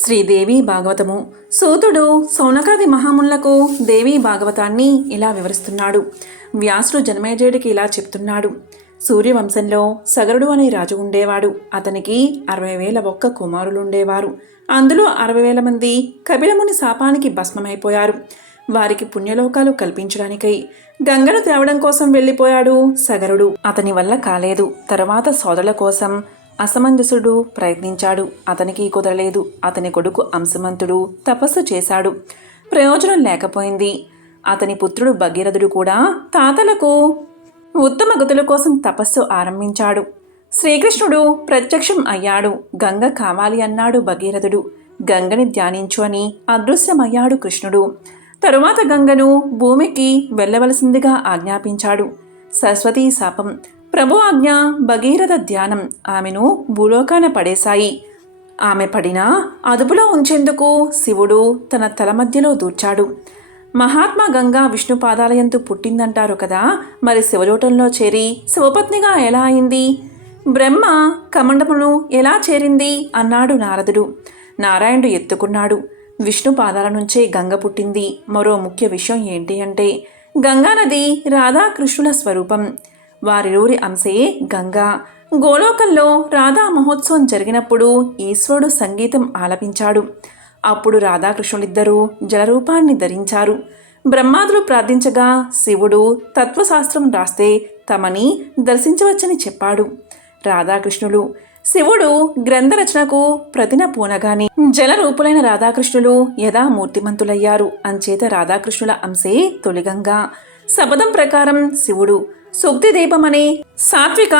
శ్రీదేవి భాగవతము. సూతుడు సౌనకాది మహామునులకు దేవి భాగవతాన్ని ఇలా వివరిస్తున్నాడు. వ్యాసుడు జనమేజయుడికి ఇలా చెప్తున్నాడు. సూర్యవంశంలో సగరుడు అనే రాజు ఉండేవాడు. అతనికి 60,000 ఒక్క కుమారులుండేవారు. అందులో 60,000 మంది కపిలముని శాపానికి భస్మమైపోయారు. వారికి పుణ్యలోకాలు కల్పించడానికై గంగను తేవడం కోసం వెళ్ళిపోయాడు సగరుడు. అతని వల్ల కాలేదు. తర్వాత సోదరుల కోసం అసమంజసుడు ప్రయత్నించాడు. అతనికి కుదరలేదు. అతని కొడుకు అంశమంతుడు తపస్సు చేశాడు. ప్రయోజనం లేకపోయింది. అతని పుత్రుడు భగీరథుడు కూడా తాతలకు ఉత్తమ గతుల కోసం తపస్సు ఆరంభించాడు. శ్రీకృష్ణుడు ప్రత్యక్షం అయ్యాడు. గంగ కావాలి అన్నాడు భగీరథుడు. గంగని ధ్యానించు అని అదృశ్యమయ్యాడు కృష్ణుడు. తరువాత గంగను భూమికి వెళ్ళవలసిందిగా ఆజ్ఞాపించాడు. సరస్వతీ శాపం, ప్రభు ఆజ్ఞ, భగీరథ ధ్యానం ఆమెను భూలోకాన పడేశాయి. ఆమె పడినా అదుపులో ఉంచేందుకు శివుడు తన తల మధ్యలో దూర్చాడు. మహాత్మా గంగా విష్ణు పాదాలయందు పుట్టిందంటారు కదా, మరి శివలోటంలో చేరి శివపత్నిగా ఎలా అయింది? బ్రహ్మ కమండమును ఎలా చేరింది అన్నాడు నారదుడు. నారాయణుడు ఎత్తుకున్నాడు. విష్ణు పాదాల నుంచే గంగ పుట్టింది. మరో ముఖ్య విషయం ఏంటి అంటే, గంగానది రాధాకృష్ణుల స్వరూపం. వారిరువురి అంశే గంగా. గోలోకంలో రాధా మహోత్సవం జరిగినప్పుడు ఈశ్వరుడు సంగీతం ఆలపించాడు. అప్పుడు రాధాకృష్ణులిద్దరూ జలరూపాన్ని ధరించారు. బ్రహ్మాదులు ప్రార్థించగా శివుడు తత్వశాస్త్రం రాస్తే తమని దర్శించవచ్చని చెప్పాడు. రాధాకృష్ణులు శివుడు గ్రంథరచనకు ప్రతిన పూనగాని జలరూపులైన రాధాకృష్ణులు యథామూర్తిమంతులయ్యారు. అంచేత రాధాకృష్ణుల అంశే తొలిగంగా. శపథం ప్రకారం శివుడు సూక్తి దీపమనే సాత్విక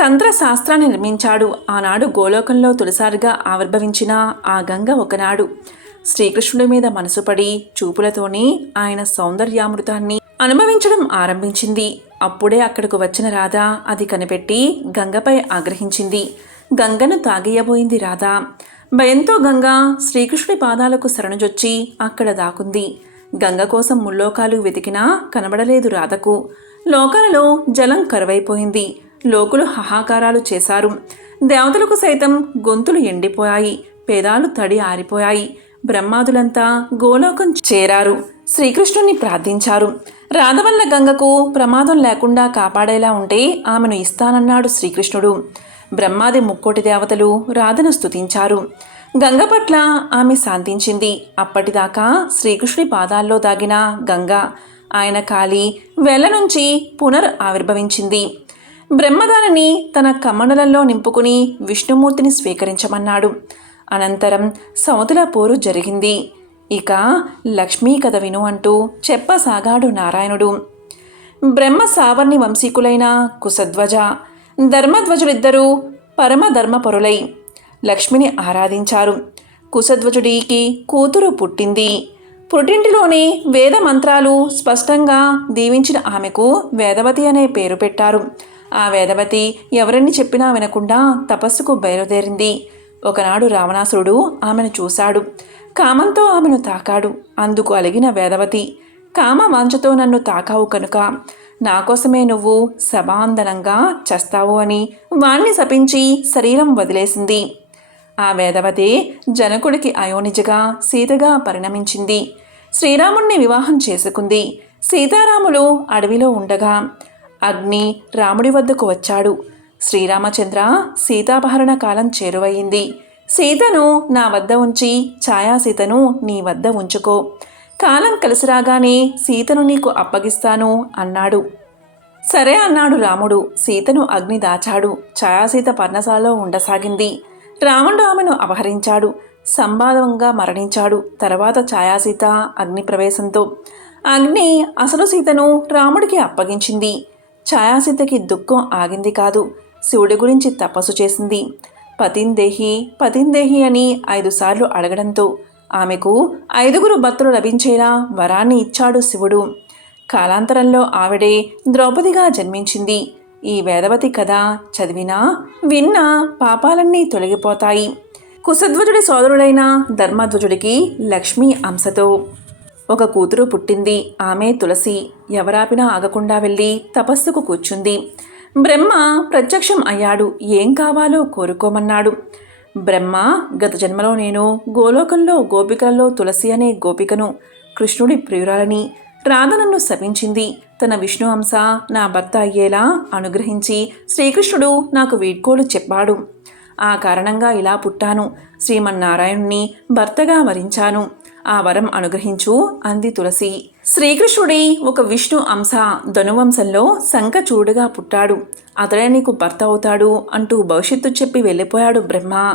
తంత్ర శాస్త్రాన్ని నిర్మించాడు. ఆనాడు గోలోకంలో తొలిసారిగా ఆవిర్భవించిన ఆ గంగ ఒకనాడు శ్రీకృష్ణుడి మీద మనసు పడి చూపులతోనే ఆయన సౌందర్యామృతాన్ని అనుభవించడం ఆరంభించింది. అప్పుడే అక్కడకు వచ్చిన రాధ అది కనిపెట్టి గంగపై ఆగ్రహించింది. గంగను తాగేయబోయింది రాధ. భయంతో గంగ శ్రీకృష్ణుడి పాదాలకు శరణుజొచ్చి అక్కడ దాకుంది. గంగ కోసం ముల్లోకాలు వెతికినా కనబడలేదు రాధకు. లోకాలలో జలం కరువైపోయింది. లోకులు హాహాకారాలు చేశారు. దేవతలకు సైతం గొంతులు ఎండిపోయాయి. పేదాలు తడి ఆరిపోయాయి. బ్రహ్మాదులంతా గోలోకం చేరారు. శ్రీకృష్ణుని ప్రార్థించారు. రాధ వల్ల గంగకు ప్రమాదం లేకుండా కాపాడేలా ఉంటే ఆమెను ఇస్తానన్నాడు శ్రీకృష్ణుడు. బ్రహ్మాది ముక్కోటి దేవతలు రాధను స్తుతించారు. గంగ పట్ల ఆమె శాంతించింది. అప్పటిదాకా శ్రీకృష్ణుడి పాదాల్లో దాగిన గంగ ఆయన కాలి వేళ్ల నుంచి ఆవిర్భవించింది. బ్రహ్మదానిని తన కమండలంలో నింపుకుని విష్ణుమూర్తిని స్వీకరించమన్నాడు. అనంతరం సముద్ర పోరు జరిగింది. ఇక లక్ష్మీ కథ విను అంటూ చెప్పసాగాడు నారాయణుడు. బ్రహ్మ సావర్ణి వంశీకులైన కుశధ్వజ, ధర్మధ్వజులిద్దరూ పరమధర్మపరులై లక్ష్మిని ఆరాధించారు. కుశధ్వజుడికి కూతురు పుట్టింది. పుట్టింటిలోని వేద మంత్రాలు స్పష్టంగా దీవించిన ఆమెకు వేదవతి అనే పేరు పెట్టారు. ఆ వేదవతి ఎవరిని చెప్పినా వినకుండా తపస్సుకు బయలుదేరింది. ఒకనాడు రావణాసురుడు ఆమెను చూశాడు. కామంతో ఆమెను తాకాడు. అందుకు అలిగిన వేదవతి, కామ వాంఛతో నన్ను తాకావు కనుక నా కోసమే నువ్వు సబాంధనంగా చస్తావు అని వాణ్ణి శపించి శరీరం వదిలేసింది. ఆ వేదవతే జనకుడికి అయోనిజగా సీతగా పరిణమించింది. శ్రీరాముణ్ణి వివాహం చేసుకుంది. సీతారాములు అడవిలో ఉండగా అగ్ని రాముడి వద్దకు వచ్చాడు. శ్రీరామచంద్ర, సీతాపహరణ కాలం చేరువయింది. సీతను నా వద్ద ఉంచి ఛాయాసీతను నీ వద్ద ఉంచుకో. కాలం కలిసి రాగానే సీతను నీకు అప్పగిస్తాను అన్నాడు. సరే అన్నాడు రాముడు. సీతను అగ్ని దాచాడు. ఛాయాసీత పర్ణశాలలో ఉండసాగింది. రావణుడు ఆమెను అపహరించాడు. సంబాధంగా మరణించాడు. తర్వాత ఛాయాసీత అగ్ని ప్రవేశంతో అగ్ని అసలు సీతను రాముడికి అప్పగించింది. ఛాయాసీతకి దుఃఖం ఆగింది కాదు. శివుడి గురించి తపస్సు చేసింది. పతిందేహి పతిందేహి అని 5 సార్లు అడగడంతో ఆమెకు 5గురు భక్తులు లభించేలా వరాన్ని ఇచ్చాడు శివుడు. కాలాంతరంలో ఆవిడే ద్రౌపదిగా జన్మించింది. ఈ వేదవతి కథ చదివినా విన్నా పాపాలన్నీ తొలగిపోతాయి. కుశధ్వజుడి సోదరుడైన ధర్మధ్వజుడికి లక్ష్మీ అంశతో ఒక కూతురు పుట్టింది. ఆమె తులసి. ఎవరాపినా ఆగకుండా వెళ్ళి తపస్సుకు కూర్చుంది. బ్రహ్మ ప్రత్యక్షం అయ్యాడు. ఏం కావాలో కోరుకోమన్నాడు. బ్రహ్మ గత జన్మలో నేను గోలోకంలో గోపికలలో తులసి అనే గోపికను కృష్ణుడి ప్రియురాలని రాధ నన్ను శపించింది. తన విష్ణు అంశ నా భర్త అయ్యేలా అనుగ్రహించి శ్రీకృష్ణుడు నాకు వీడ్కోలు చెప్పాడు. ఆ కారణంగా ఇలా పుట్టాను. శ్రీమన్నారాయణుణ్ణి భర్తగా వరించాను. ఆ వరం అనుగ్రహించు అంది తులసి. శ్రీకృష్ణుడి ఒక విష్ణు అంశ ధనువంశంలో శంఖచూడుగా పుట్టాడు. అతడే నీకు భర్త అవుతాడు అంటూ భవిష్యత్తు చెప్పి వెళ్ళిపోయాడు బ్రహ్మ.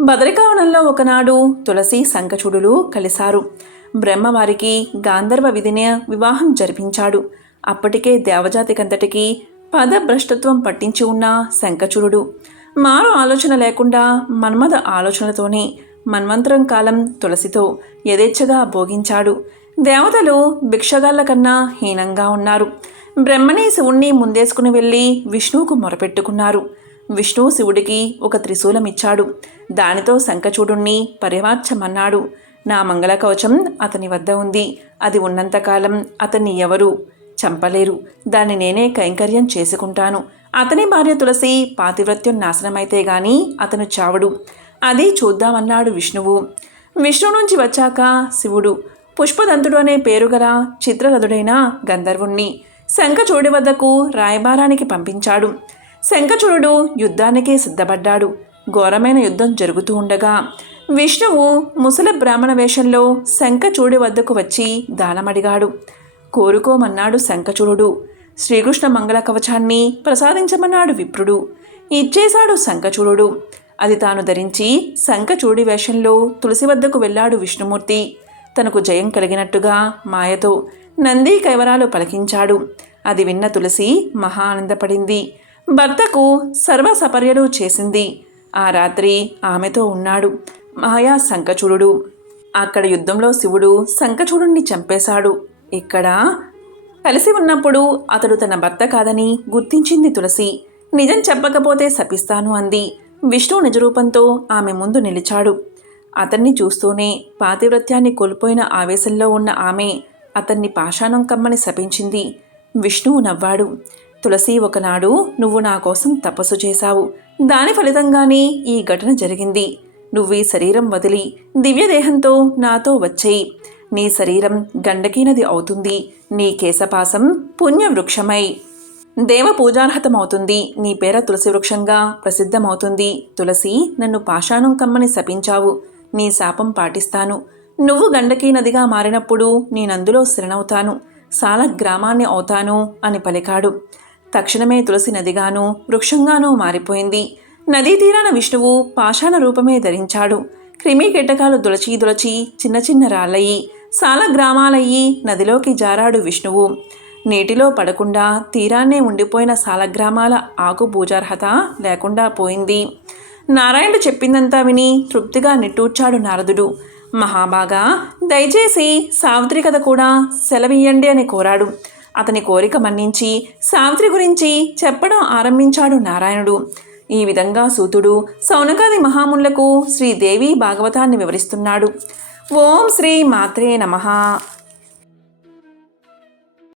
బదరికావనంలో ఒకనాడు తులసి శంఖచూడులు కలిశారు. బ్రహ్మ వారికి గాంధర్వ విధిని వివాహం జరిపించాడు. అప్పటికే దేవజాతికంతటికీ పదభ్రష్టత్వం పట్టించి ఉన్న శంఖచూడు మారు ఆలోచన లేకుండా మన్మథ ఆలోచనలతోనే మన్వంతరం కాలం తులసితో యథేచ్ఛగా భోగించాడు. దేవతలు భిక్షగాళ్ల కన్నా హీనంగా ఉన్నారు. బ్రహ్మని శివుణ్ణి ముందేసుకుని వెళ్ళి విష్ణువుకు మొరపెట్టుకున్నారు. విష్ణువు శివుడికి ఒక త్రిశూలం ఇచ్చాడు. దానితో శంఖచూడుణ్ణి పరివార్చమన్నాడు. నా మంగళ కవచం అతని వద్ద ఉంది. అది ఉన్నంతకాలం అతన్ని ఎవరూ చంపలేరు. దాన్ని నేనే కైంకర్యం చేసుకుంటాను. అతని భార్య తులసి పాతివ్రత్యం నాశనమైతే గాని అతను చావడు. అది చూద్దామన్నాడు విష్ణువు. విష్ణువు నుంచి వచ్చాక శివుడు పుష్పదంతుడు అనే పేరుగల చిత్రరథుడైన గంధర్వుణ్ణి శంఖచూడి వద్దకు రాయబారానికి పంపించాడు. శంఖచూడు యుద్ధానికి సిద్ధపడ్డాడు. ఘోరమైన యుద్ధం జరుగుతూ ఉండగా విష్ణువు ముసల బ్రాహ్మణ వేషంలో శంఖచూడి వద్దకు వచ్చి దానమడిగాడు. కోరుకోమన్నాడు శంఖచూడు. శ్రీకృష్ణ మంగళ కవచాన్ని ప్రసాదించమన్నాడు విప్రుడు. ఇచ్చేశాడు శంఖచూడు. అది తాను ధరించి శంఖచూడి వేషంలో తులసి వద్దకు వెళ్ళాడు విష్ణుమూర్తి. తనకు జయం కలిగినట్టుగా మాయతో నంది కైవరాలు పలికించాడు. అది విన్న తులసి మహా ఆనందపడింది. భర్తకు సర్వసపర్యలు చేసింది. ఆ రాత్రి ఆమెతో ఉన్నాడు మాయా శంఖచూడు. అక్కడ యుద్ధంలో శివుడు శంఖచూడుణ్ణి చంపేశాడు. ఇక్కడ కలిసి ఉన్నప్పుడు అతడు తన భర్త కాదని గుర్తించింది తులసి. నిజం చెప్పకపోతే శపిస్తాను అంది. విష్ణువు నిజరూపంతో ఆమె ముందు నిలిచాడు. అతన్ని చూస్తూనే పాతివ్రత్యాన్ని కోల్పోయిన ఆవేశంలో ఉన్న ఆమె అతన్ని పాషాణం కమ్మని శపించింది. విష్ణువు నవ్వాడు. తులసి, ఒకనాడు నువ్వు నా కోసం తపస్సు చేశావు. దాని ఫలితంగానే ఈ ఘటన జరిగింది. నువ్వు ఈ శరీరం వదిలి దివ్యదేహంతో నాతో వచ్చేయి. నీ శరీరం గండకీ నది అవుతుంది. నీ కేశపాసం పుణ్యవృక్షమై దేవ పూజార్హతమవుతుంది. నీ పేర తులసి వృక్షంగా ప్రసిద్ధమవుతుంది. తులసి, నన్ను పాషాణం కమ్మని శపించావు. నీ శాపం పాటిస్తాను. నువ్వు గండకీ నదిగా మారినప్పుడు నేనందులో శరణవుతాను. సాల గ్రామాన్ని అవుతాను అని పలికాడు. తక్షణమే తులసి నదిగాను వృక్షంగానూ మారిపోయింది. నదీ తీరాన విష్ణువు పాషాణ రూపమే ధరించాడు. క్రిమి కీటకాలు దులచి చిన్న చిన్న రాళ్ళయి సాల గ్రామాలయ్యి నదిలోకి జారాడు విష్ణువు. నీటిలో పడకుండా తీరాన్నే ఉండిపోయిన సాలగ్రామాల ఆకు పూజార్హత లేకుండా పోయింది. నారాయణుడు చెప్పిందంతా విని తృప్తిగా నిట్టూర్చాడు నారదుడు. మహాబాగా, దయచేసి సావిత్రి కథ కూడా సెలవియ్యండి అని కోరాడు. అతని కోరిక మన్నించి సావిత్రి గురించి చెప్పడం ఆరంభించాడు నారాయణుడు. ఈ విధంగా సూతుడు సౌనకాది మహామునులకు శ్రీదేవి భాగవతాన్ని వివరిస్తున్నాడు. ఓం శ్రీ మాత్రే నమః.